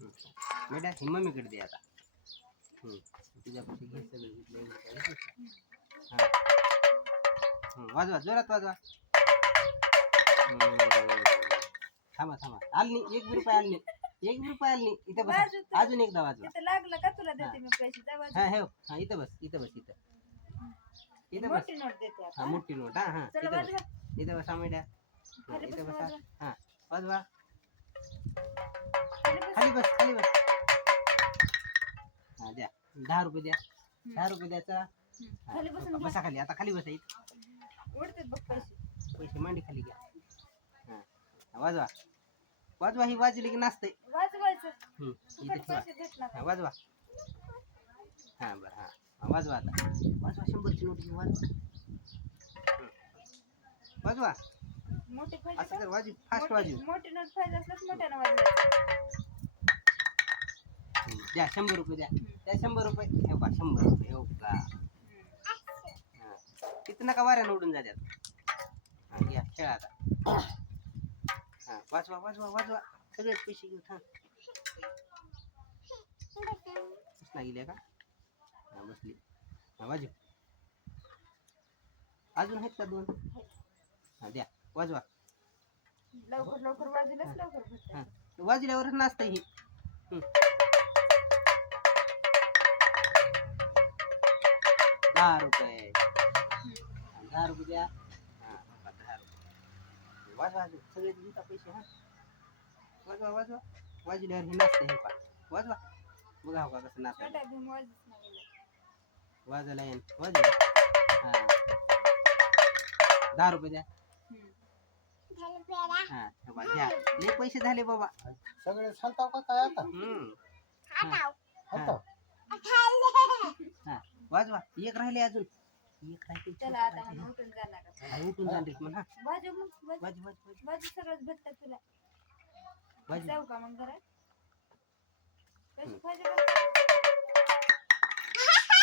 बेटा ही मम्मीकडे दे आता. तुझ्यापाशी घे सगळे हा वाजवा जोरात वाजवा. थांबा थांबा आली नाही, 1 रुपया आली नाही, 1 रुपया आली नाही. इथं बस अजून एकदा वाजवा. लागलं का तुला देते मी पैसे. हा हे हा इथं बस इथं बस इथं इथं बस. मोठी नोट देते हा मोठी नोट. हा हा इथं बस इथं बस आमेड्या. इथं बस. हा वाजवा. खाली बस खाली बस. हा द्या 10 रुपये द्या. 10 रुपये द्यायचा. खाली बसून बसा खाली आता खाली बसा. इथं उडतात बघ पैसे. पैसे मांडी खाली घ्या. हा वाजवा वाजवा. ही वाजली की नाचतंय. वाजवायचं. इथे ठेवा. हा वाजवा. हा बरं हा वाजवा आता. वाजवा 100ची नोट घेऊन वाजवा. वाजवा मोठे असं पैसे कर. वाजव फास्ट वाजव. मोठी नोट पाहिजे असल्यास मोठ्यानं वाजवायचं. द्या 100 रुपये द्या. त्या 100 रुपये हे बा 100 रुपये हो का. तिथं नका वाऱ्यानं उडून जात्यात. हा घ्या खेळा आता. हा वाजवा वाजवा वाजवा. सगळे पैसे घेऊ. हा बसला गेले का. हा बसली. हा वाजव. अजून आहेत का 2. हा द्या वाजवा. लवकर लवकर वाजवलंच लवकर भेटतं. हा वाजल्यावरच नाचतं ही. 10 रुपये. 10 रुपये द्या. हा 10 रुपये. वाजवा सगळे देता पैसे. हा वाजवा वाजवा. वाजल्यावर ही नाचते हे पा. वाजवा बघा हो का कसं नाचतं. छोटा भीम वाजत नाही. वाजवायला येईन वाजवा. हा 10 रुपये द्या. हा बाबा घ्या. लय पैसे झाले बाबा. सगळे सांगताव का काय आता? हा वाजवा. एक राहिले अजून. एक राहिले. चला आता हा उठून जाणार का? हा उठून जाणार म्हणा. वाजव मग वाजव. वाजव वाजव वाजव सगळंच भेटतं तुला. वाजव. जाऊ का मग घरात? पैसे पाहिजे का?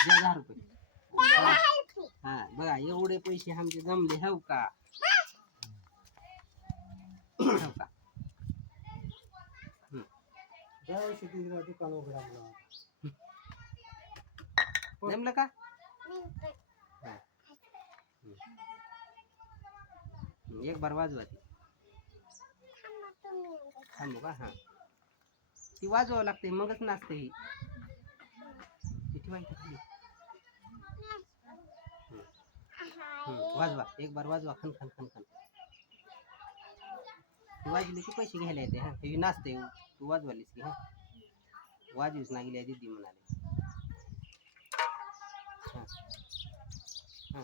द्या 10 रुपये. हा बघा एवढे पैसे आमचे जमले हो का. हो का. ज्यावेळेस तिला दुकान उघडा जमलं का. एक बार वाजवा ती. थांबू का. हा ती वाजवावं लागते मगच नाचते ही. ठेवा इथं खाली. वाजवा एक बार वाजवा. खन खन खन खन. ती वाजली की पैसे घ्यायला येते. हा ही नाचते. तू वाजवालीस की. हा वाजवीच ना गेली दीदी म्हणाले. हा हा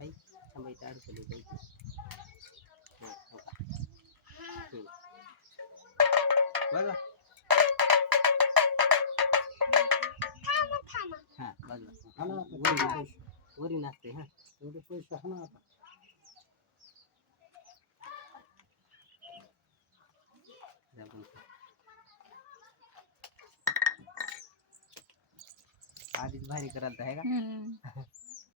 आई थांबा इथं अडकली जायची. हा हो का. वाजवा. हा वाजवा. वरी नाचते. हा एवढे पैसे हा ना आता. आधीच भारी करायला आहे का.